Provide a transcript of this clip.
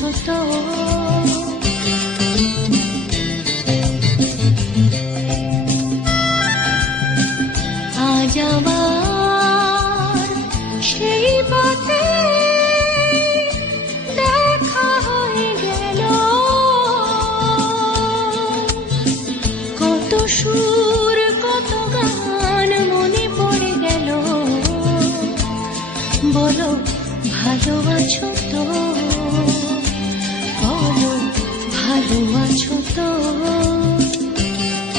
আছো তো? আজ আবার সেই পথে দেখা হয়ে গেল, কত সুর কত গান মনে পড়ে গেল। বলো ভালো আছো তো?